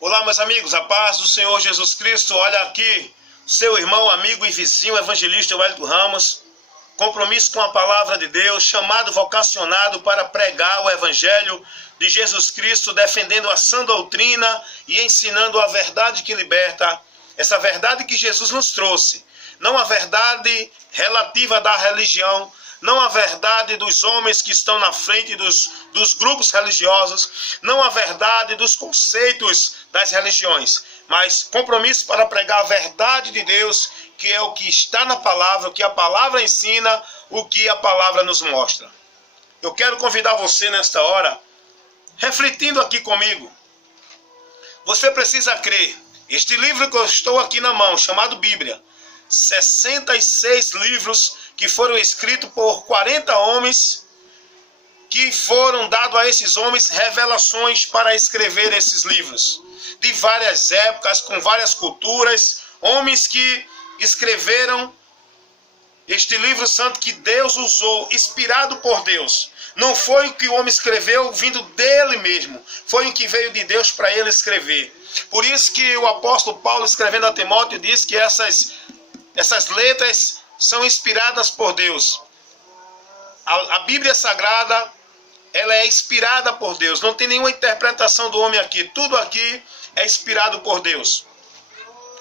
Olá, meus amigos, a paz do Senhor Jesus Cristo. Olha aqui, seu irmão, amigo e vizinho, evangelista Wellington Ramos. Compromisso com a palavra de Deus, chamado, vocacionado para pregar o evangelho de Jesus Cristo, defendendo a sã doutrina e ensinando a verdade que liberta, essa verdade que Jesus nos trouxe. Não a verdade relativa da religião, não a verdade dos homens que estão na frente dos grupos religiosos, não a verdade dos conceitos das religiões, mas compromisso para pregar a verdade de Deus, que é o que está na palavra, o que a palavra ensina, o que a palavra nos mostra. Eu quero convidar você nesta hora, refletindo aqui comigo. Você precisa crer. Este livro que eu estou aqui na mão, chamado Bíblia, 66 livros que foram escritos por 40 homens, que foram dados a esses homens revelações para escrever esses livros, de várias épocas, com várias culturas, homens que escreveram este livro santo que Deus usou, inspirado por Deus. Não foi o que o homem escreveu vindo dele mesmo, foi o que veio de Deus para ele escrever. Por isso que o apóstolo Paulo, escrevendo a Timóteo, diz que essas letras são inspiradas por Deus. A Bíblia Sagrada, ela é inspirada por Deus. Não tem nenhuma interpretação do homem aqui. Tudo aqui é inspirado por Deus.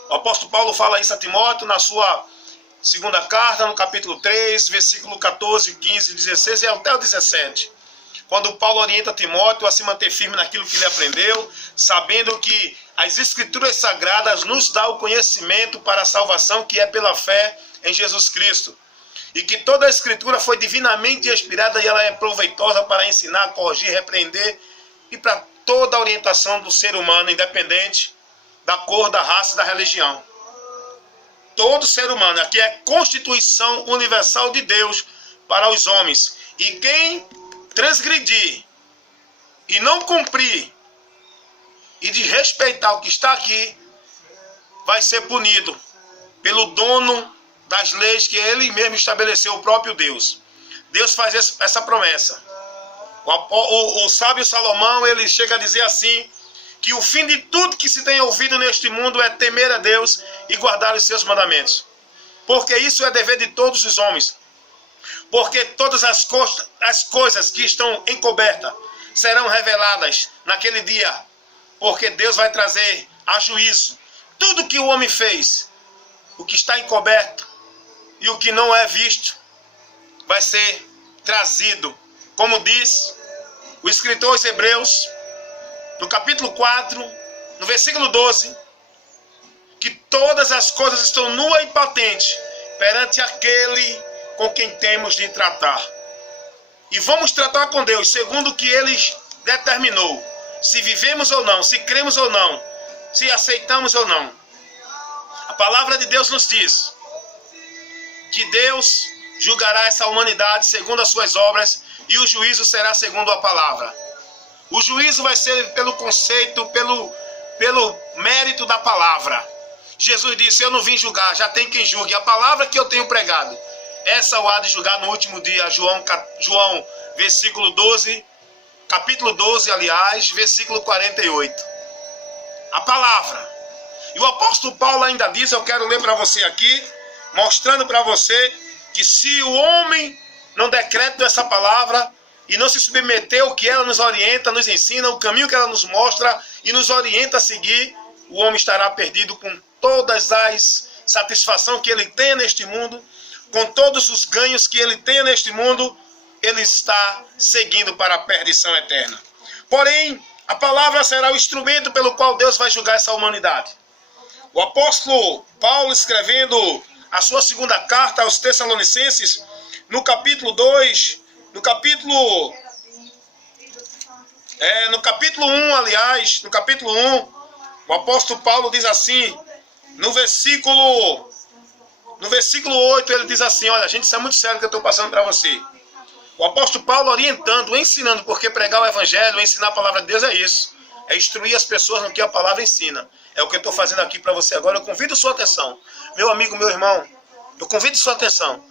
O apóstolo Paulo fala isso a Timóteo na sua segunda carta, no capítulo 3, versículo 14, 15, 16 e até o 17. Quando Paulo orienta Timóteo a se manter firme naquilo que ele aprendeu, sabendo que as Escrituras Sagradas nos dão o conhecimento para a salvação que é pela fé em Jesus Cristo. E que toda a Escritura foi divinamente inspirada e ela é proveitosa para ensinar, corrigir, repreender e para toda a orientação do ser humano, independente da cor, da raça e da religião. Todo ser humano, aqui é Constituição Universal de Deus para os homens. E quem transgredir e não cumprir e de respeitar o que está aqui, vai ser punido pelo dono das leis que ele mesmo estabeleceu, o próprio Deus. Deus faz essa promessa. O sábio Salomão, ele chega a dizer assim, que o fim de tudo que se tem ouvido neste mundo é temer a Deus e guardar os seus mandamentos. Porque isso é dever de todos os homens. Porque todas as coisas que estão encobertas serão reveladas naquele dia. Porque Deus vai trazer a juízo tudo que o homem fez, o que está encoberto e o que não é visto, vai ser trazido. Como diz o escritor aos Hebreus, no capítulo 4, no versículo 12, que todas as coisas estão nuas e patentes perante aquele com quem temos de tratar. E vamos tratar com Deus segundo o que Ele determinou. Se vivemos ou não, se cremos ou não, se aceitamos ou não. A palavra de Deus nos diz que Deus julgará essa humanidade segundo as suas obras e o juízo será segundo a palavra. O juízo vai ser pelo conceito, pelo mérito da palavra. Jesus disse, eu não vim julgar, já tem quem julgue. A palavra que eu tenho pregado, essa o há de julgar no último dia. João versículo 12, capítulo 12, aliás, versículo 48. A palavra. E o apóstolo Paulo ainda diz, eu quero ler para você aqui, mostrando para você que se o homem não decreta essa palavra e não se submeter ao que ela nos orienta, nos ensina, o caminho que ela nos mostra e nos orienta a seguir, o homem estará perdido com todas as satisfações que ele tem neste mundo, com todos os ganhos que ele tem neste mundo, ele está seguindo para a perdição eterna. Porém, a palavra será o instrumento pelo qual Deus vai julgar essa humanidade. O apóstolo Paulo, escrevendo a sua segunda carta aos Tessalonicenses, no capítulo 2, no capítulo 1, aliás, no capítulo 1, o apóstolo Paulo diz assim, no versículo 8, ele diz assim, olha, gente, isso é muito sério que eu estou passando para você. O apóstolo Paulo orientando, ensinando, porque pregar o evangelho, ensinar a palavra de Deus é isso. É instruir as pessoas no que a palavra ensina. É o que eu estou fazendo aqui para você agora. Eu convido sua atenção. Meu amigo, meu irmão, eu convido sua atenção.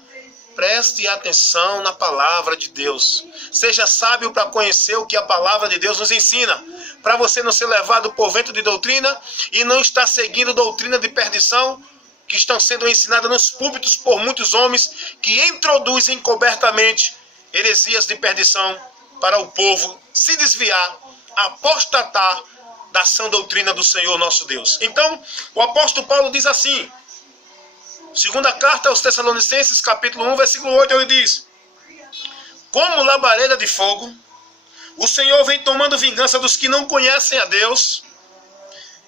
preste atenção na palavra de Deus. Seja sábio para conhecer o que a palavra de Deus nos ensina, para você não ser levado por vento de doutrina e não estar seguindo doutrina de perdição que estão sendo ensinadas nos púlpitos por muitos homens que introduzem cobertamente heresias de perdição para o povo se desviar, apostatar da sã doutrina do Senhor nosso Deus. Então, o apóstolo Paulo diz assim, segunda carta aos Tessalonicenses, capítulo 1, versículo 8, ele diz: como labareda de fogo, o Senhor vem tomando vingança dos que não conhecem a Deus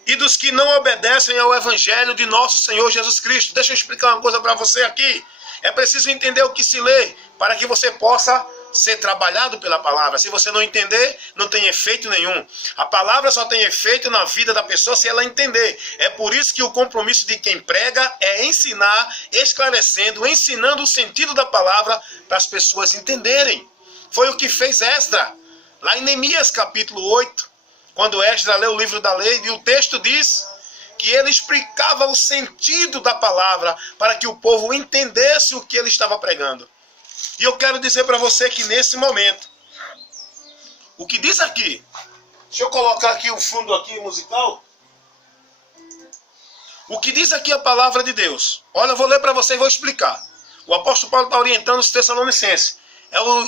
e dos que não obedecem ao Evangelho de nosso Senhor Jesus Cristo. Deixa eu explicar uma coisa para você aqui. É preciso entender o que se lê para que você possa ser trabalhado pela palavra. Se você não entender, não tem efeito nenhum. A palavra só tem efeito na vida da pessoa se ela entender. É por isso que o compromisso de quem prega é ensinar, esclarecendo, ensinando o sentido da palavra para as pessoas entenderem. Foi o que fez Esdra, lá em Neemias capítulo 8, quando Esdra leu o livro da lei, e o texto diz que ele explicava o sentido da palavra para que o povo entendesse o que ele estava pregando. E eu quero dizer para você que nesse momento, o que diz aqui, deixa eu colocar aqui o fundo aqui musical, o que diz aqui a palavra de Deus. Olha, eu vou ler para você e vou explicar. O apóstolo Paulo está orientando os Tessalonicenses.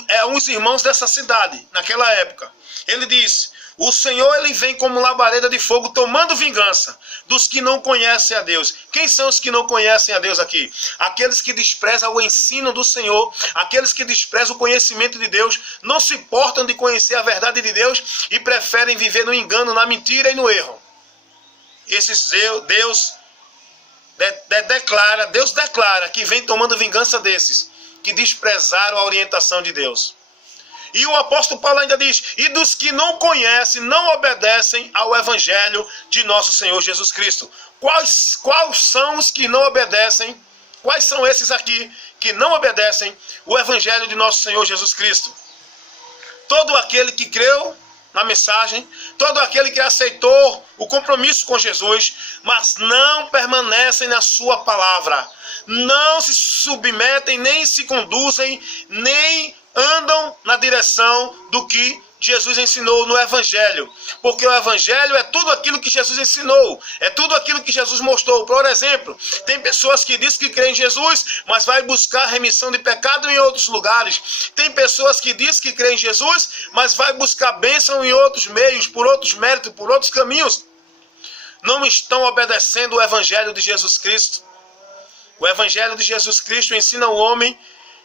É uns irmãos dessa cidade, naquela época. Ele diz: o Senhor, ele vem como labareda de fogo, tomando vingança dos que não conhecem a Deus. Quem são os que não conhecem a Deus aqui? Aqueles que desprezam o ensino do Senhor, aqueles que desprezam o conhecimento de Deus, não se importam de conhecer a verdade de Deus e preferem viver no engano, na mentira e no erro. Esses Deus declara que vem tomando vingança desses que desprezaram a orientação de Deus. E o apóstolo Paulo ainda diz: e dos que não conhecem, não obedecem ao Evangelho de nosso Senhor Jesus Cristo. Quais são os que não obedecem? Quais são esses aqui que não obedecem o Evangelho de nosso Senhor Jesus Cristo? Todo aquele que creu na mensagem, todo aquele que aceitou o compromisso com Jesus, mas não permanecem na sua palavra, não se submetem, nem se conduzem, nem andam na direção do que Jesus ensinou no Evangelho. Porque o Evangelho é tudo aquilo que Jesus ensinou, é tudo aquilo que Jesus mostrou. Por exemplo, tem pessoas que dizem que creem em Jesus, mas vai buscar remissão de pecado em outros lugares. Tem pessoas que dizem que creem em Jesus, mas vai buscar bênção em outros meios, por outros méritos, por outros caminhos. Não estão obedecendo o Evangelho de Jesus Cristo. O Evangelho de Jesus Cristo ensina ao homem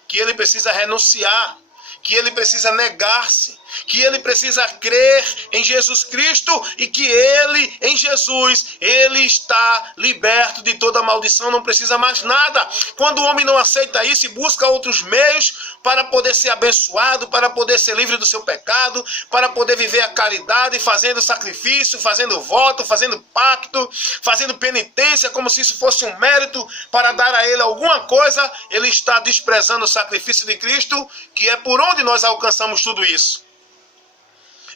que ele precisa renunciar, que ele precisa negar-se, que ele precisa crer em Jesus Cristo e que ele, em Jesus, ele está liberto de toda maldição, não precisa mais nada. Quando o homem não aceita isso e busca outros meios para poder ser abençoado, para poder ser livre do seu pecado, para poder viver a caridade, fazendo sacrifício, fazendo voto, fazendo pacto, fazendo penitência, como se isso fosse um mérito para dar a ele alguma coisa, ele está desprezando o sacrifício de Cristo, que é por onde nós alcançamos tudo isso.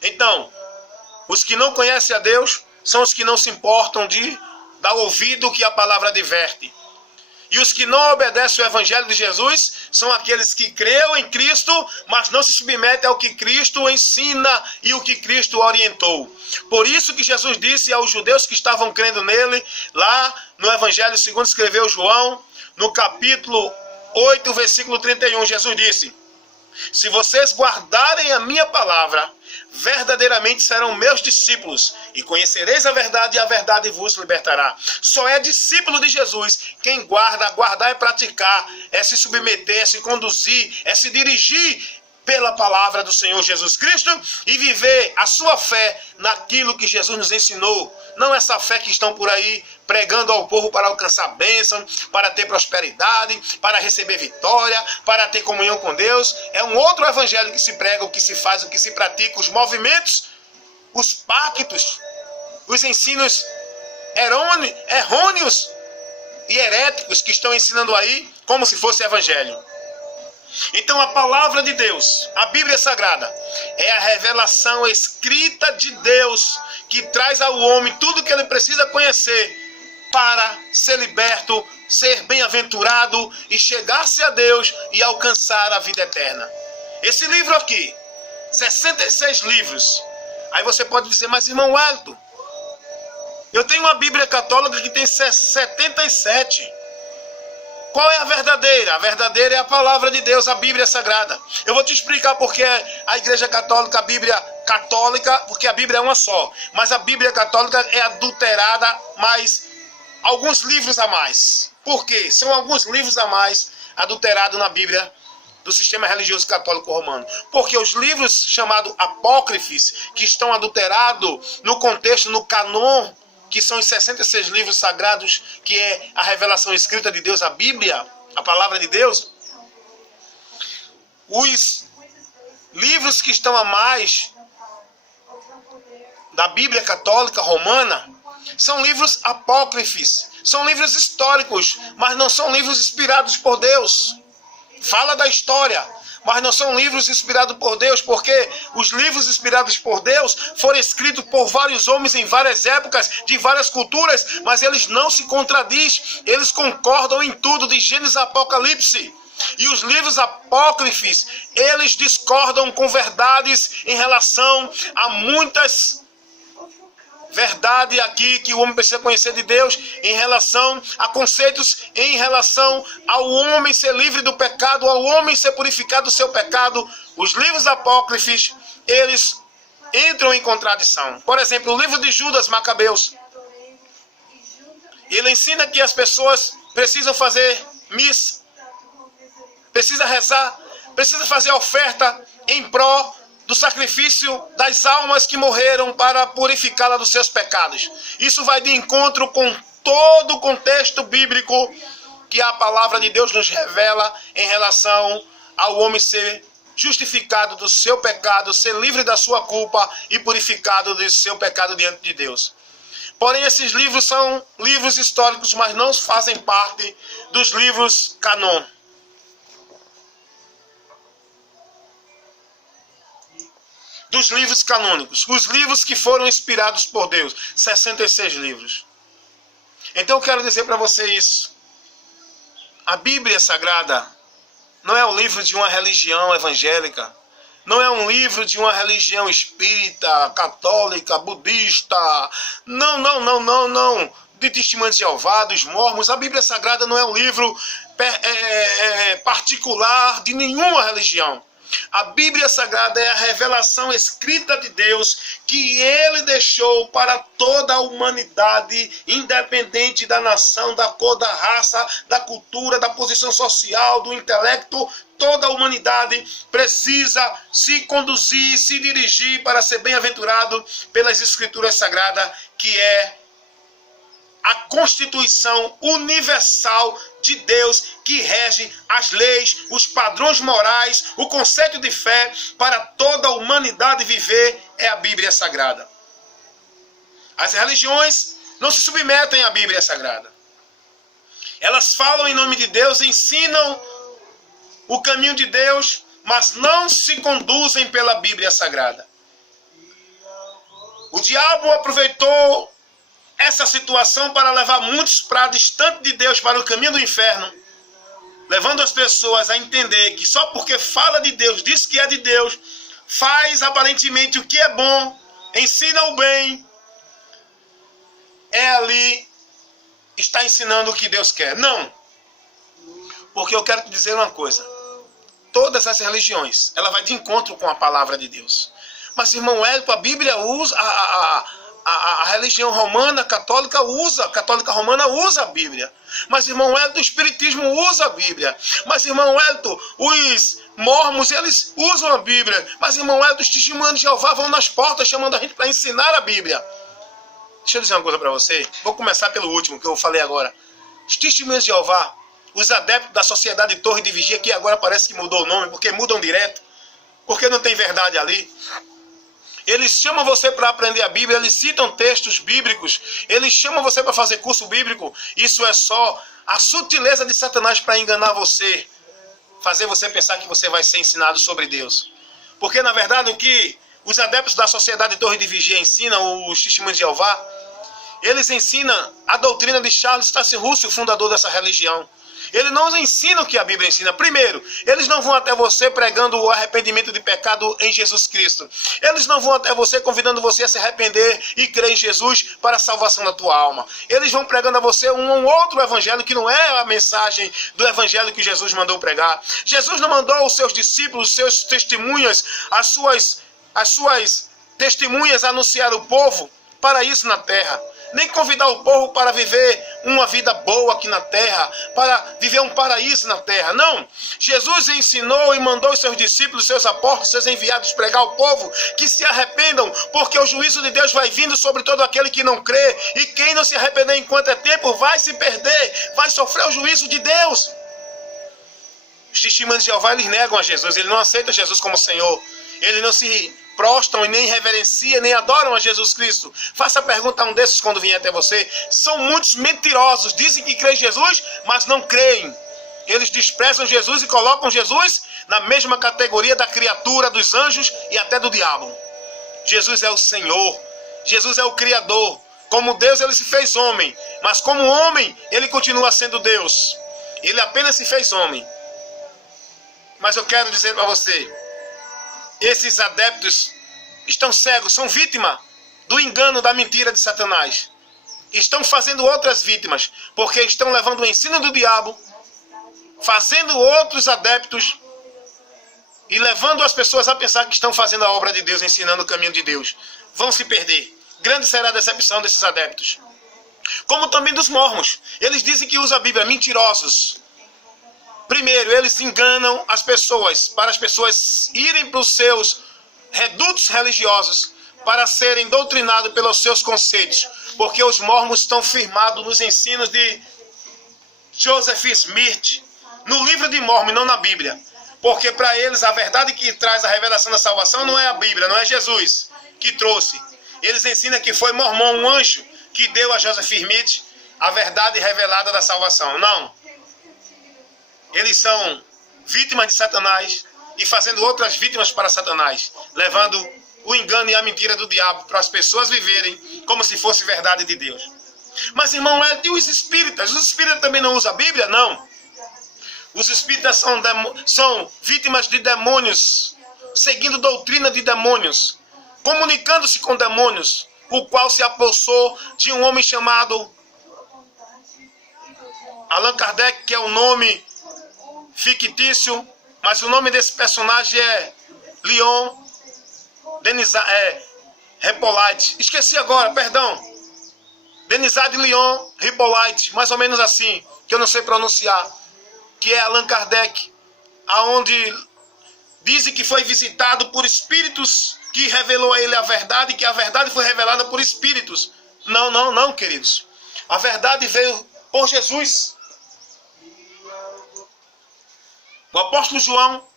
Então, os que não conhecem a Deus são os que não se importam de dar ouvido ao que a palavra adverte. E os que não obedecem ao Evangelho de Jesus são aqueles que creem em Cristo, mas não se submetem ao que Cristo ensina e o que Cristo orientou. Por isso que Jesus disse aos judeus que estavam crendo nele, lá no Evangelho segundo escreveu João, no capítulo 8, versículo 31, Jesus disse: se vocês guardarem a minha palavra, verdadeiramente serão meus discípulos, e conhecereis a verdade vos libertará. Só é discípulo de Jesus quem guarda. Guardar é praticar, é se submeter, é se conduzir, é se dirigir pela palavra do Senhor Jesus Cristo e viver a sua fé naquilo que Jesus nos ensinou. Não essa fé que estão por aí pregando ao povo para alcançar bênção, para ter prosperidade, para receber vitória, para ter comunhão com Deus. É um outro evangelho que se prega, o que se faz, o que se pratica, os movimentos, os pactos, os ensinos errôneos e heréticos que estão ensinando aí como se fosse evangelho. Então a palavra de Deus, a Bíblia Sagrada, é a revelação escrita de Deus que traz ao homem tudo que ele precisa conhecer para ser liberto, ser bem-aventurado e chegar-se a Deus e alcançar a vida eterna. Esse livro aqui, 66 livros. Aí você pode dizer, mas irmão Wellington, eu tenho uma Bíblia católica que tem 77. Qual é a verdadeira? A verdadeira é a palavra de Deus, a Bíblia Sagrada. Eu vou te explicar porque a Igreja Católica, a Bíblia Católica, porque a Bíblia é uma só. Mas a Bíblia Católica é adulterada, mais alguns livros a mais. Por quê? São alguns livros a mais adulterados na Bíblia do sistema religioso católico romano. Porque os livros chamados apócrifos, que estão adulterados no contexto, no canon, que são os 66 livros sagrados, que é a revelação escrita de Deus, a Bíblia, a palavra de Deus. Os livros que estão a mais da Bíblia católica romana são livros apócrifos, são livros históricos, mas não são livros inspirados por Deus. Fala da história, mas não são livros inspirados por Deus, porque os livros inspirados por Deus foram escritos por vários homens em várias épocas, de várias culturas, mas eles não se contradizem, eles concordam em tudo, de Gênesis a Apocalipse. E os livros apócrifos, eles discordam com verdades em relação a muitas verdade aqui que o homem precisa conhecer de Deus, em relação a conceitos, em relação ao homem ser livre do pecado, ao homem ser purificado do seu pecado. Os livros apócrifos, eles entram em contradição. Por exemplo, o livro de Judas Macabeus, ele ensina que as pessoas precisam fazer missa, precisam rezar, precisam fazer oferta em pró do sacrifício das almas que morreram para purificá-la dos seus pecados. Isso vai de encontro com todo o contexto bíblico que a palavra de Deus nos revela em relação ao homem ser justificado do seu pecado, ser livre da sua culpa e purificado do seu pecado diante de Deus. Porém, esses livros são livros históricos, mas não fazem parte dos livros canon. Dos livros canônicos, os livros que foram inspirados por Deus, 66 livros. Então eu quero dizer para você isso. A Bíblia Sagrada não é o livro de uma religião evangélica, não é um livro de uma religião espírita, católica, budista, não, de Testemunhas de Jeová, dos Mormons. A Bíblia Sagrada não é um livro particular de nenhuma religião. A Bíblia Sagrada é a revelação escrita de Deus que Ele deixou para toda a humanidade, independente da nação, da cor, da raça, da cultura, da posição social, do intelecto. Toda a humanidade precisa se conduzir, se dirigir para ser bem-aventurado pelas Escrituras Sagradas, que é a Constituição universal de Deus que rege as leis, os padrões morais, o conceito de fé para toda a humanidade viver é a Bíblia Sagrada. As religiões não se submetem à Bíblia Sagrada. Elas falam em nome de Deus, ensinam o caminho de Deus, mas não se conduzem pela Bíblia Sagrada. O diabo aproveitou essa situação para levar muitos para distante de Deus, para o caminho do inferno, levando as pessoas a entender que só porque fala de Deus, diz que é de Deus, faz aparentemente o que é bom, ensina o bem, ali está ensinando o que Deus quer. Não, porque eu quero te dizer uma coisa, todas as religiões, ela vai de encontro com a palavra de Deus. Mas, irmão Hélio, a Bíblia usa, a religião romana, católica romana usa a Bíblia. Mas, irmão Hélio, o Espiritismo usa a Bíblia. Mas, irmão Hélio, os mormons, eles usam a Bíblia. Mas, irmão Hélio, os testemunhos de Jeová vão nas portas chamando a gente para ensinar a Bíblia. Deixa eu dizer uma coisa para você. Vou começar pelo último que eu falei agora. Os testemunhos de Jeová, os adeptos da Sociedade Torre de Vigia, que agora parece que mudou o nome, porque mudam direto, porque não tem verdade ali. Eles chamam você para aprender a Bíblia, eles citam textos bíblicos, eles chamam você para fazer curso bíblico. Isso é só a sutileza de Satanás para enganar você, fazer você pensar que você vai ser ensinado sobre Deus. Porque, na verdade, o que os adeptos da Sociedade Torre de Vigia ensinam, os testemunhos de Jeová, eles ensinam a doutrina de Charles Taze Russell, o fundador dessa religião. Ele não ensina o que a Bíblia ensina. Primeiro, eles não vão até você pregando o arrependimento de pecado em Jesus Cristo. Eles não vão até você convidando você a se arrepender e crer em Jesus para a salvação da tua alma. Eles vão pregando a você um outro evangelho que não é a mensagem do evangelho que Jesus mandou pregar. Jesus não mandou os seus discípulos, os seus testemunhas, as suas testemunhas anunciar o povo para isso na terra. Nem convidar o povo para viver uma vida boa aqui na terra, para viver um paraíso na terra. Não. Jesus ensinou e mandou os seus discípulos, seus apóstolos, seus enviados pregar ao povo que se arrependam, porque o juízo de Deus vai vindo sobre todo aquele que não crê. E quem não se arrepender enquanto é tempo vai se perder, vai sofrer o juízo de Deus. Os testemunhos de Jeová, eles negam a Jesus, eles não aceitam Jesus como Senhor. Eles não se prostam e nem reverenciam, nem adoram a Jesus Cristo. Faça a pergunta a um desses quando vier até você. São muitos mentirosos, dizem que creem em Jesus, mas não creem. Eles desprezam Jesus e colocam Jesus na mesma categoria da criatura, dos anjos e até do diabo. Jesus é o Senhor, Jesus é o Criador. Como Deus, ele se fez homem, mas como homem, ele continua sendo Deus. Ele apenas se fez homem. Mas eu quero dizer para você, esses adeptos estão cegos, são vítimas do engano, da mentira de Satanás. Estão fazendo outras vítimas, porque estão levando o ensino do diabo, fazendo outros adeptos e levando as pessoas a pensar que estão fazendo a obra de Deus, ensinando o caminho de Deus. Vão se perder. Grande será a decepção desses adeptos. Como também dos mormons. Eles dizem que usam a Bíblia, mentirosos. Primeiro, eles enganam as pessoas, para as pessoas irem para os seus redutos religiosos, para serem doutrinados pelos seus conceitos. Porque os mormons estão firmados nos ensinos de Joseph Smith, no livro de Mormon, não na Bíblia. Porque para eles a verdade que traz a revelação da salvação não é a Bíblia, não é Jesus que trouxe. Eles ensinam que foi Mormon, um anjo, que deu a Joseph Smith a verdade revelada da salvação. Não. Eles são vítimas de Satanás e fazendo outras vítimas para Satanás, levando o engano e a mentira do diabo para as pessoas viverem como se fosse verdade de Deus. Mas, irmão, e os espíritas? Os espíritas também não usam a Bíblia? Não. Os espíritas são vítimas de demônios, seguindo doutrina de demônios, comunicando-se com demônios, o qual se apossou de um homem chamado Allan Kardec, que é o nome fictício, mas o nome desse personagem é Leon Hippolyte. Esqueci agora, perdão. Denizade Leon Hippolyte, mais ou menos assim, que eu não sei pronunciar, que é Allan Kardec, aonde dizem que foi visitado por espíritos que revelou a ele a verdade, que a verdade foi revelada por espíritos. Não, queridos. A verdade veio por Jesus. O apóstolo João,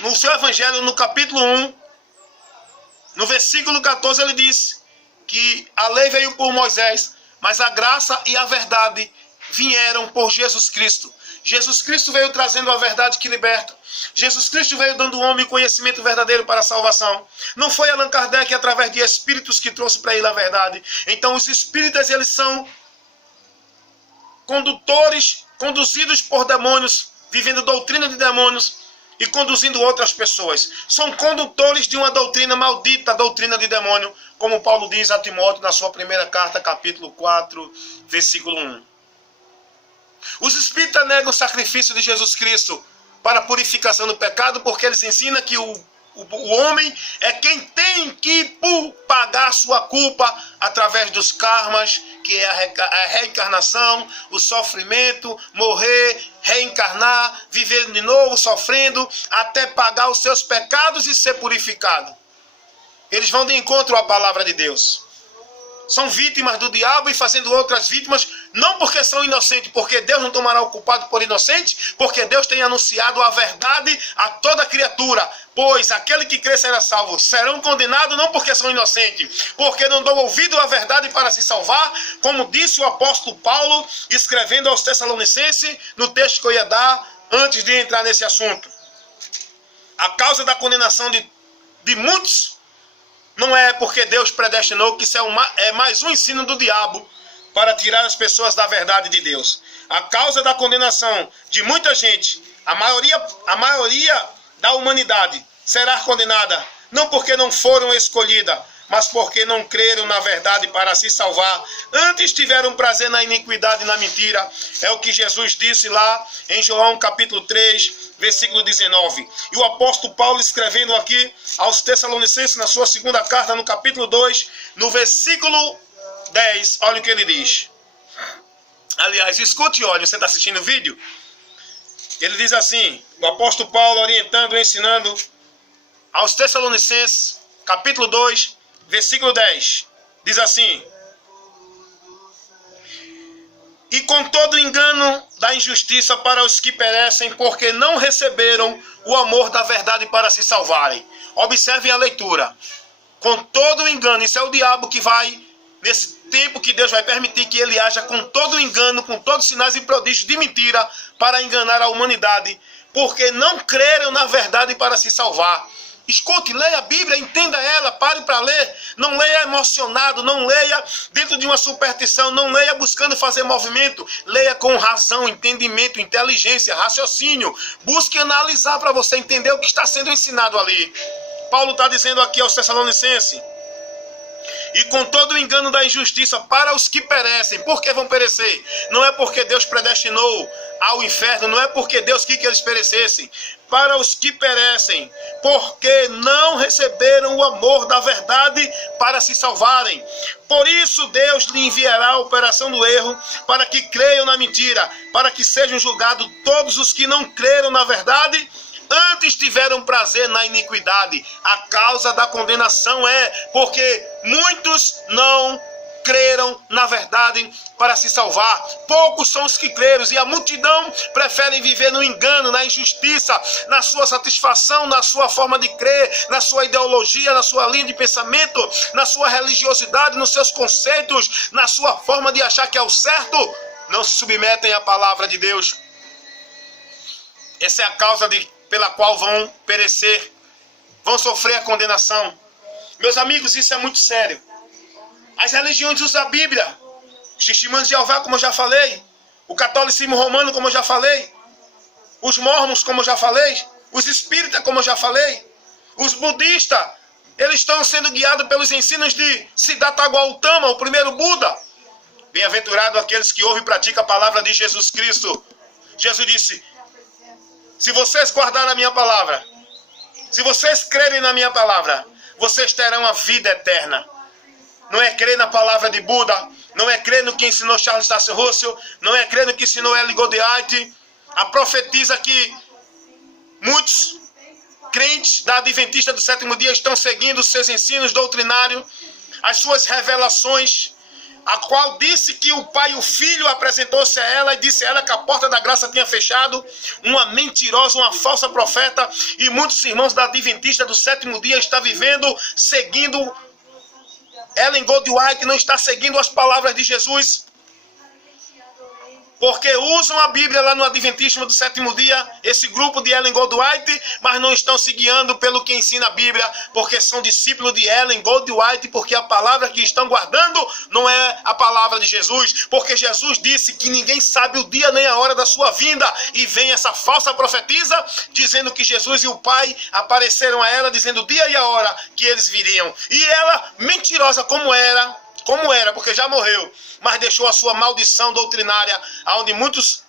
no seu evangelho, no capítulo 1, no versículo 14, ele diz que a lei veio por Moisés, mas a graça e a verdade vieram por Jesus Cristo. Jesus Cristo veio trazendo a verdade que liberta. Jesus Cristo veio dando ao homem conhecimento verdadeiro para a salvação. Não foi Allan Kardec através de espíritos que trouxe para ele a verdade. Então os espíritas, eles são conduzidos por demônios, vivendo doutrina de demônios e conduzindo outras pessoas. São condutores de uma doutrina maldita, doutrina de demônio, como Paulo diz a Timóteo na sua primeira carta, capítulo 4, versículo 1. Os espíritas negam o sacrifício de Jesus Cristo para a purificação do pecado, porque eles ensinam que o homem é quem tem que pagar sua culpa através dos karmas, que é a reencarnação, o sofrimento, morrer, reencarnar, viver de novo, sofrendo, até pagar os seus pecados e ser purificado. Eles vão de encontro à palavra de Deus. São vítimas do diabo e fazendo outras vítimas, não porque são inocentes, porque Deus não tomará o culpado por inocente, porque Deus tem anunciado a verdade a toda criatura. Pois aquele que crê será salvo. Serão condenados não porque são inocentes, porque não dão ouvido à verdade para se salvar, como disse o apóstolo Paulo, escrevendo aos Tessalonicenses, no texto que eu ia dar, antes de entrar nesse assunto. A causa da condenação de muitos não é porque Deus predestinou, que isso é mais um ensino do diabo para tirar as pessoas da verdade de Deus. A causa da condenação de muita gente, a maioria da humanidade será condenada, não porque não foram escolhidas, mas porque não creram na verdade para se salvar. Antes tiveram prazer na iniquidade e na mentira. É o que Jesus disse lá em João capítulo 3, versículo 19. E o apóstolo Paulo, escrevendo aqui aos Tessalonicenses, na sua segunda carta, no capítulo 2, no versículo 10, olha o que ele diz. Aliás, escute e olhe, você está assistindo o vídeo? Ele diz assim, o apóstolo Paulo orientando, ensinando aos Tessalonicenses, capítulo 2, versículo 10, diz assim: e com todo engano da injustiça para os que perecem, porque não receberam o amor da verdade para se salvarem. Observem a leitura. Com todo engano, isso é o diabo que vai, nesse tempo que Deus vai permitir que ele haja com todo engano, com todos os sinais e prodígios de mentira, para enganar a humanidade, porque não creram na verdade para se salvar. Escute, leia a Bíblia, entenda ela, pare para ler. Não leia emocionado, não leia dentro de uma superstição, não leia buscando fazer movimento. Leia com razão, entendimento, inteligência, raciocínio. Busque analisar para você entender o que está sendo ensinado ali. Paulo está dizendo aqui aos Tessalonicenses: e com todo o engano da injustiça para os que perecem. Por que vão perecer? Não é porque Deus predestinou ao inferno, não é porque Deus quis que eles perecessem. Para os que perecem, porque não receberam o amor da verdade para se salvarem. Por isso Deus lhe enviará a operação do erro, para que creiam na mentira, para que sejam julgados todos os que não creram na verdade, antes tiveram prazer na iniquidade. A causa da condenação é porque muitos não creram na verdade para se salvar. Poucos são os que creram, e a multidão prefere viver no engano, na injustiça, na sua satisfação, na sua forma de crer, na sua ideologia, na sua linha de pensamento, na sua religiosidade, nos seus conceitos, na sua forma de achar que é o certo. Não se submetem à palavra de Deus. Essa é a causa pela qual vão perecer, vão sofrer a condenação. Meus amigos, isso é muito sério. As religiões usam a Bíblia. Os testemunhos de Jeová, como eu já falei. O catolicismo romano, como eu já falei. Os mormons, como eu já falei. Os espíritas, como eu já falei. Os budistas, eles estão sendo guiados pelos ensinos de Siddhartha Gautama, o primeiro Buda. Bem-aventurado aqueles que ouvem e praticam a palavra de Jesus Cristo. Jesus disse: se vocês guardarem a minha palavra, se vocês crerem na minha palavra, vocês terão a vida eterna. Não é crer na palavra de Buda, não é crer no que ensinou Charles Taze Russell, não é crer no que ensinou Ellen G. White. A profetiza que muitos crentes da Adventista do Sétimo Dia estão seguindo os seus ensinos doutrinários, as suas revelações, a qual disse que o Pai e o Filho apresentou-se a ela e disse a ela que a porta da graça tinha fechado. Uma mentirosa, uma falsa profeta. E muitos irmãos da Adventista do Sétimo Dia estão vivendo, seguindo Ellen G. White, não está seguindo as palavras de Jesus. Porque usam a Bíblia lá no Adventismo do Sétimo Dia, esse grupo de Ellen G. White, mas não estão se guiando pelo que ensina a Bíblia, porque são discípulos de Ellen G. White, porque a palavra que estão guardando não é a palavra de Jesus, porque Jesus disse que ninguém sabe o dia nem a hora da sua vinda, e vem essa falsa profetisa dizendo que Jesus e o Pai apareceram a ela, dizendo o dia e a hora que eles viriam. E ela, mentirosa como era, porque já morreu, mas deixou a sua maldição doutrinária, onde muitos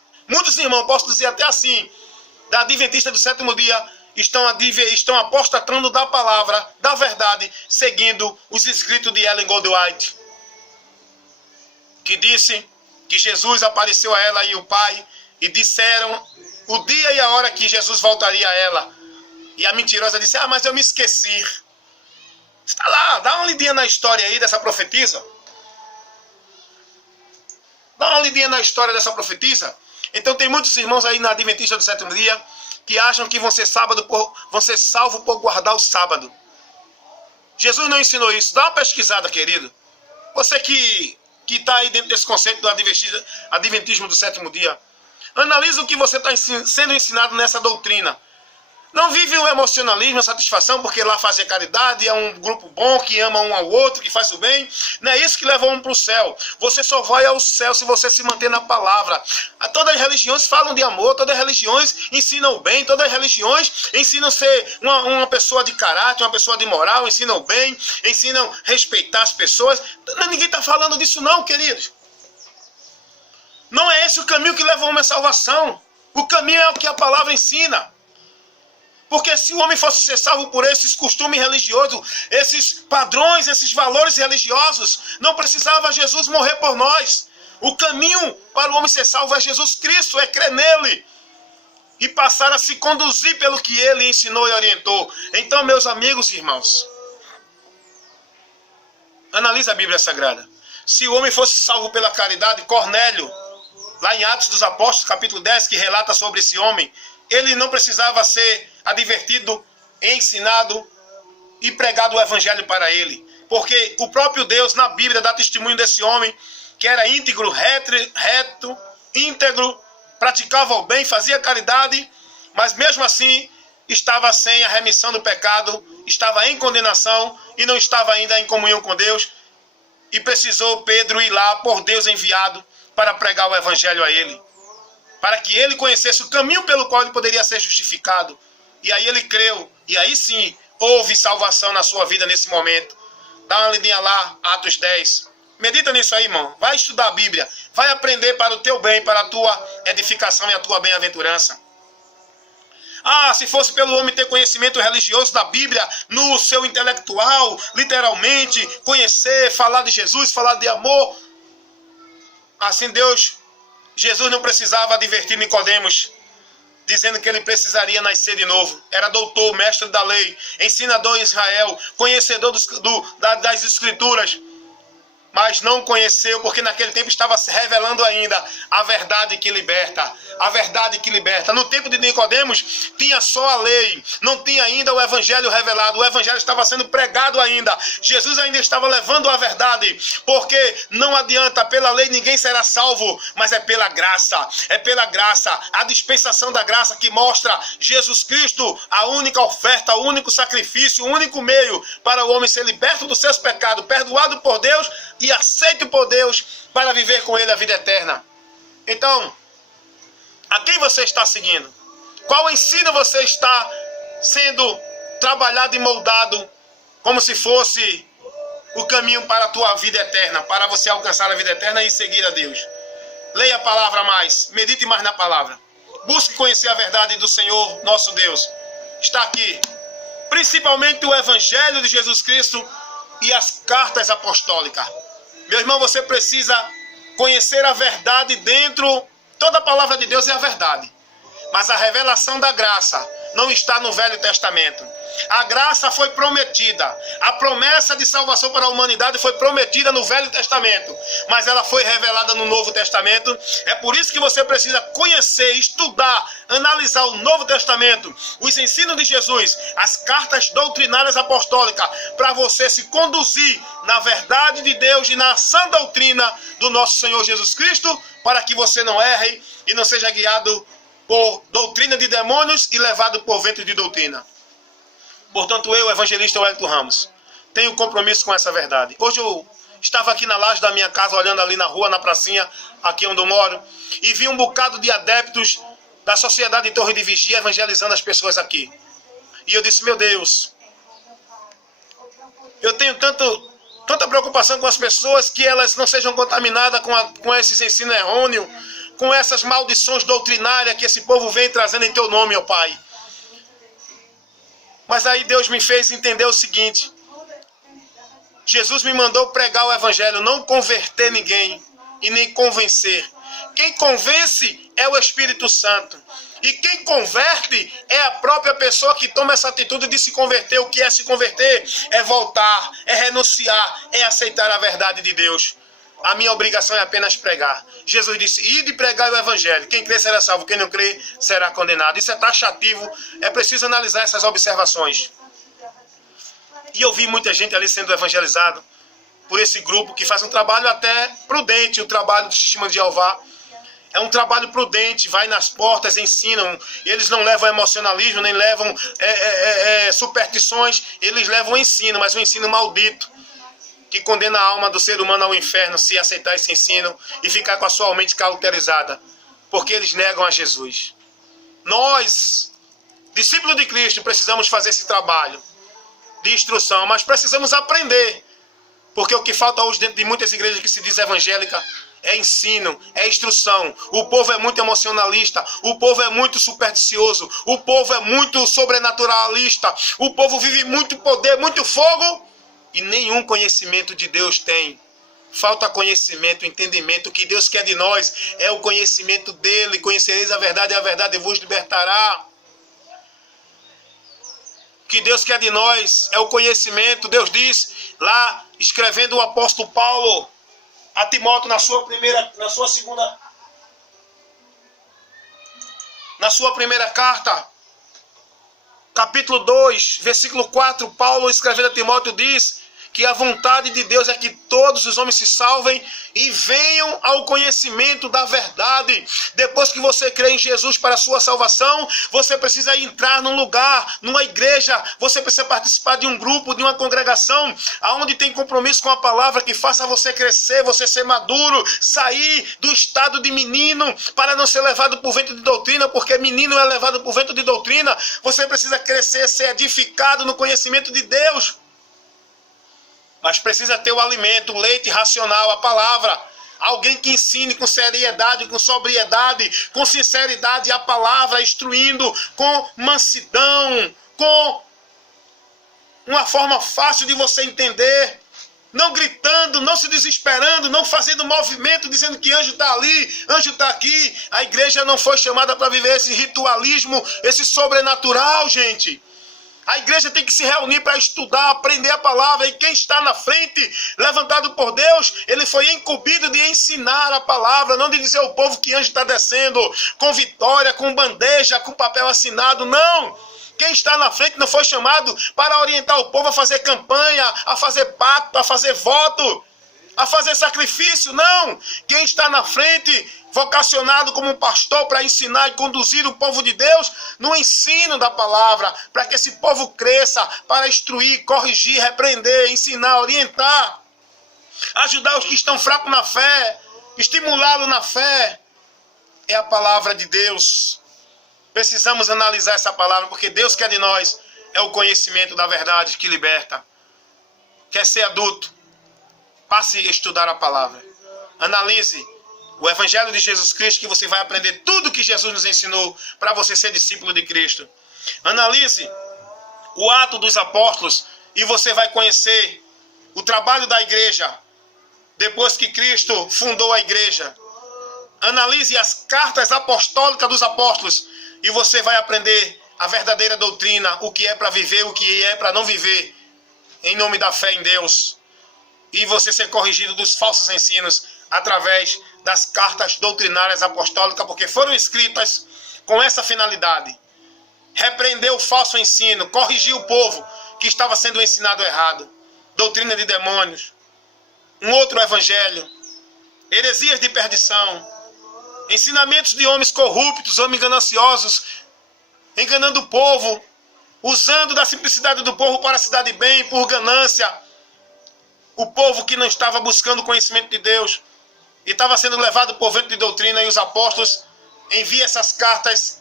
irmãos, posso dizer até assim, da Adventista do Sétimo Dia, estão apostatando da palavra, da verdade, seguindo os escritos de Ellen G. White, que disse que Jesus apareceu a ela e o Pai, e disseram o dia e a hora que Jesus voltaria a ela. E a mentirosa disse: ah, mas eu me esqueci. Está lá, dá uma lidinha na história aí dessa profetisa. Dá uma lidinha na história dessa profetisa. Então tem muitos irmãos aí na Adventista do Sétimo Dia que acham que vão ser salvos por guardar o sábado. Jesus não ensinou isso. Dá uma pesquisada, querido. Você que está aí dentro desse conceito do Adventismo do Sétimo Dia. Analisa o que você está sendo ensinado nessa doutrina. Não vive o emocionalismo, a satisfação, porque lá fazer caridade, é um grupo bom, que ama um ao outro, que faz o bem. Não é isso que leva um para o céu. Você só vai ao céu se você se manter na palavra. Todas as religiões falam de amor, todas as religiões ensinam o bem, todas as religiões ensinam ser uma pessoa de caráter, uma pessoa de moral, ensinam o bem, ensinam respeitar as pessoas. Ninguém está falando disso não, queridos. Não é esse o caminho que leva o homem à salvação. O caminho é o que a palavra ensina. Porque se o homem fosse ser salvo por esses costumes religiosos, esses padrões, esses valores religiosos, não precisava Jesus morrer por nós. O caminho para o homem ser salvo é Jesus Cristo, é crer nele. E passar a se conduzir pelo que ele ensinou e orientou. Então, meus amigos e irmãos, analisa a Bíblia Sagrada. Se o homem fosse salvo pela caridade, Cornélio, lá em Atos dos Apóstolos, capítulo 10, que relata sobre esse homem, ele não precisava ser advertido, ensinado e pregado o evangelho para ele. Porque o próprio Deus, na Bíblia, dá testemunho desse homem, que era íntegro, reto, íntegro, praticava o bem, fazia caridade, mas mesmo assim estava sem a remissão do pecado, estava em condenação e não estava ainda em comunhão com Deus. E precisou Pedro ir lá, por Deus enviado, para pregar o evangelho a ele. Para que ele conhecesse o caminho pelo qual ele poderia ser justificado. E aí ele creu. E aí sim, houve salvação na sua vida nesse momento. Dá uma lidinha lá, Atos 10. Medita nisso aí, irmão. Vai estudar a Bíblia. Vai aprender para o teu bem, para a tua edificação e a tua bem-aventurança. Ah, se fosse pelo homem ter conhecimento religioso da Bíblia, no seu intelectual, literalmente, conhecer, falar de Jesus, falar de amor. Assim Jesus não precisava advertir Nicodemos, dizendo que ele precisaria nascer de novo. Era doutor, mestre da lei, ensinador em Israel, conhecedor das Escrituras. Mas não conheceu, porque naquele tempo estava se revelando ainda a verdade que liberta. A verdade que liberta. No tempo de Nicodemos, tinha só a lei. Não tinha ainda o evangelho revelado. O evangelho estava sendo pregado ainda. Jesus ainda estava levando a verdade. Porque não adianta, pela lei ninguém será salvo. Mas é pela graça. É pela graça. A dispensação da graça que mostra Jesus Cristo, a única oferta, o único sacrifício, o único meio para o homem ser liberto dos seus pecados, perdoado por Deus e aceito por Deus para viver com ele a vida eterna. Então, a quem você está seguindo? Qual ensino você está sendo trabalhado e moldado como se fosse o caminho para a tua vida eterna, para você alcançar a vida eterna e seguir a Deus? Leia a palavra mais, medite mais na palavra. Busque conhecer a verdade do Senhor, nosso Deus. Está aqui, principalmente o Evangelho de Jesus Cristo e as cartas apostólicas. Meu irmão, você precisa conhecer a verdade dentro. Toda a palavra de Deus é a verdade. Mas a revelação da graça não está no Velho Testamento. A graça foi prometida. A promessa de salvação para a humanidade foi prometida no Velho Testamento. Mas ela foi revelada no Novo Testamento. É por isso que você precisa conhecer, estudar, analisar o Novo Testamento, os ensinos de Jesus, as cartas doutrinárias apostólicas, para você se conduzir na verdade de Deus e na sã doutrina do nosso Senhor Jesus Cristo, para que você não erre e não seja guiado por doutrina de demônios e levado por vento de doutrina. Portanto, eu, evangelista Wellington Ramos, tenho compromisso com essa verdade. Hoje eu estava aqui na laje da minha casa, olhando ali na rua, na pracinha, aqui onde eu moro, e vi um bocado de adeptos da Sociedade de Torre de Vigia evangelizando as pessoas aqui. E eu disse, meu Deus, eu tenho tanta preocupação com as pessoas, que elas não sejam contaminadas com esses ensinos errôneos, com essas maldições doutrinárias que esse povo vem trazendo em teu nome, ó Pai. Mas aí Deus me fez entender o seguinte: Jesus me mandou pregar o evangelho, não converter ninguém e nem convencer. Quem convence é o Espírito Santo. E quem converte é a própria pessoa que toma essa atitude de se converter. O que é se converter? É voltar, é renunciar, é aceitar a verdade de Deus. A minha obrigação é apenas pregar. Jesus disse, ide pregar o evangelho. Quem crê será salvo, quem não crê será condenado. Isso é taxativo, é preciso analisar essas observações. E eu vi muita gente ali sendo evangelizado por esse grupo que faz um trabalho até prudente, o trabalho do Testemunho de Jeová. É um trabalho prudente, vai nas portas, ensinam. Eles não levam emocionalismo, nem levam superstições. Eles levam ensino, mas um ensino maldito, que condena a alma do ser humano ao inferno se aceitar esse ensino e ficar com a sua mente cauterizada. Porque eles negam a Jesus. Nós, discípulos de Cristo, precisamos fazer esse trabalho de instrução, mas precisamos aprender. Porque o que falta hoje dentro de muitas igrejas que se diz evangélica é ensino, é instrução. O povo é muito emocionalista, o povo é muito supersticioso, o povo é muito sobrenaturalista, o povo vive muito poder, muito fogo e nenhum conhecimento de Deus tem. Falta conhecimento, entendimento. O que Deus quer de nós é o conhecimento dele. Conhecereis a verdade e a verdade vos libertará. O que Deus quer de nós é o conhecimento. Deus diz lá, escrevendo o apóstolo Paulo a Timóteo na sua primeira carta, capítulo 2, versículo 4, Paulo escrevendo a Timóteo diz que a vontade de Deus é que todos os homens se salvem e venham ao conhecimento da verdade. Depois que você crê em Jesus para a sua salvação, você precisa entrar num lugar, numa igreja, você precisa participar de um grupo, de uma congregação, onde tem compromisso com a palavra que faça você crescer, você ser maduro, sair do estado de menino para não ser levado por vento de doutrina, porque menino é levado por vento de doutrina. Você precisa crescer, ser edificado no conhecimento de Deus. Mas precisa ter o alimento, o leite racional, a palavra. Alguém que ensine com seriedade, com sobriedade, com sinceridade a palavra, instruindo com mansidão, com uma forma fácil de você entender. Não gritando, não se desesperando, não fazendo movimento, dizendo que anjo está ali, anjo está aqui. A igreja não foi chamada para viver esse ritualismo, esse sobrenatural, gente. A igreja tem que se reunir para estudar, aprender a palavra. E quem está na frente, levantado por Deus, ele foi incumbido de ensinar a palavra, não de dizer ao povo que anjo está descendo com vitória, com bandeja, com papel assinado. Não! Quem está na frente não foi chamado para orientar o povo a fazer campanha, a fazer pacto, a fazer voto, a fazer sacrifício. Não! Quem está na frente, vocacionado como um pastor para ensinar e conduzir o povo de Deus no ensino da palavra, para que esse povo cresça, para instruir, corrigir, repreender, ensinar, orientar, ajudar os que estão fracos na fé, estimulá-los na fé. É a palavra de Deus. Precisamos analisar essa palavra, porque Deus quer de nós é o conhecimento da verdade que liberta. Quer ser adulto? Passe a estudar a palavra. Analise o Evangelho de Jesus Cristo, que você vai aprender tudo que Jesus nos ensinou para você ser discípulo de Cristo. Analise o Ato dos Apóstolos e você vai conhecer o trabalho da igreja depois que Cristo fundou a igreja. Analise as cartas apostólicas dos apóstolos e você vai aprender a verdadeira doutrina, o que é para viver, o que é para não viver, em nome da fé em Deus. E você ser corrigido dos falsos ensinos através das cartas doutrinárias apostólicas, porque foram escritas com essa finalidade. Repreender o falso ensino, corrigir o povo que estava sendo ensinado errado. Doutrina de demônios, um outro evangelho, heresias de perdição, ensinamentos de homens corruptos, homens gananciosos, enganando o povo, usando da simplicidade do povo para se dar de bem, por ganância. O povo que não estava buscando o conhecimento de Deus e estava sendo levado por vento de doutrina, e os apóstolos enviam essas cartas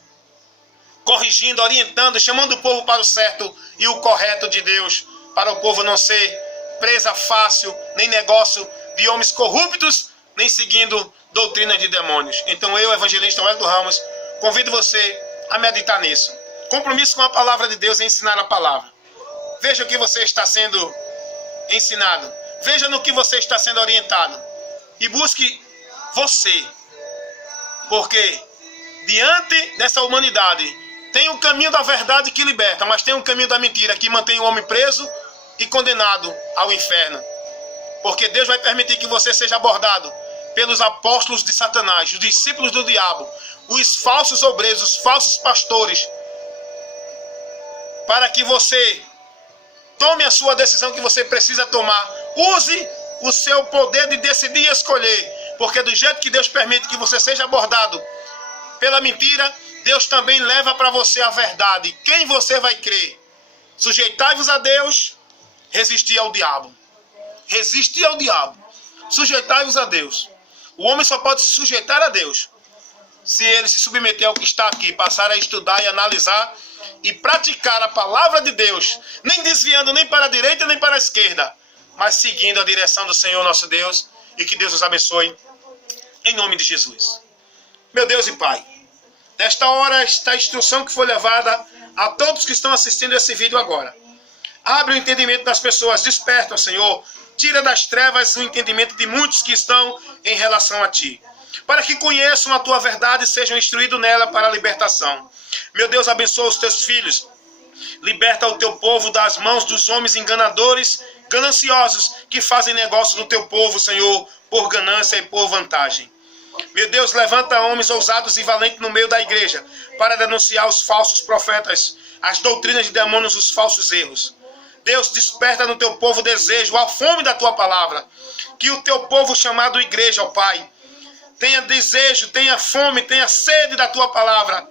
corrigindo, orientando, chamando o povo para o certo e o correto de Deus, para o povo não ser presa fácil, nem negócio de homens corruptos, nem seguindo doutrinas de demônios. Então eu, evangelista Wellington Ramos, convido você a meditar nisso. Compromisso com a palavra de Deus é ensinar a palavra. Veja o que você está sendo ensinado. Veja no que você está sendo orientado. E busque você. Porque diante dessa humanidade tem o caminho da verdade que liberta, mas tem o caminho da mentira que mantém o homem preso e condenado ao inferno. Porque Deus vai permitir que você seja abordado pelos apóstolos de Satanás, os discípulos do diabo, os falsos obreiros, os falsos pastores, para que você tome a sua decisão que você precisa tomar. Use o seu poder de decidir e escolher, Porque do jeito que Deus permite que você seja abordado pela mentira, Deus também leva para você a verdade. Quem você vai crer? Sujeitai-vos a Deus, resistir ao diabo. Resistir ao diabo. Sujeitai-vos a Deus. O homem só pode se sujeitar a Deus se ele se submeter ao que está aqui, passar a estudar e analisar e praticar a palavra de Deus, nem desviando nem para a direita nem para a esquerda, mas seguindo a direção do Senhor nosso Deus, e que Deus os abençoe, em nome de Jesus. Meu Deus e Pai, nesta hora, esta instrução que foi levada a todos que estão assistindo esse vídeo agora. Abre o entendimento das pessoas, desperta, Senhor, tira das trevas o entendimento de muitos que estão em relação a Ti, para que conheçam a Tua verdade e sejam instruídos nela para a libertação. Meu Deus, abençoa os Teus filhos, liberta o Teu povo das mãos dos homens enganadores, gananciosos, que fazem negócio do Teu povo, Senhor, por ganância e por vantagem. Meu Deus, levanta homens ousados e valentes no meio da igreja, para denunciar os falsos profetas, as doutrinas de demônios, os falsos erros. Deus, desperta no Teu povo o desejo, a fome da Tua palavra. Que o Teu povo chamado igreja, ó Pai, tenha desejo, tenha fome, tenha sede da Tua palavra.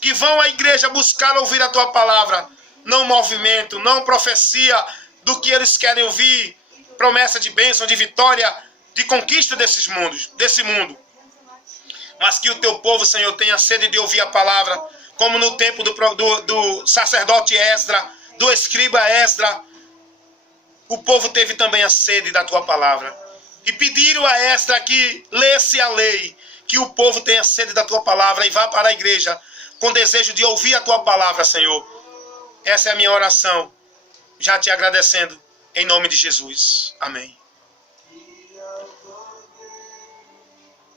Que vão à igreja buscar ouvir a Tua palavra. Não movimento, não profecia do que eles querem ouvir. Promessa de bênção, de vitória, de conquista desse mundo. Mas que o Teu povo, Senhor, tenha sede de ouvir a palavra, como no tempo do sacerdote Esdra, do escriba Esdra. O povo teve também a sede da Tua palavra. E pediram a Esdra que lesse a lei, que o povo tenha sede da Tua palavra e vá para a igreja com desejo de ouvir a Tua palavra, Senhor. Essa é a minha oração, já te agradecendo, em nome de Jesus. Amém.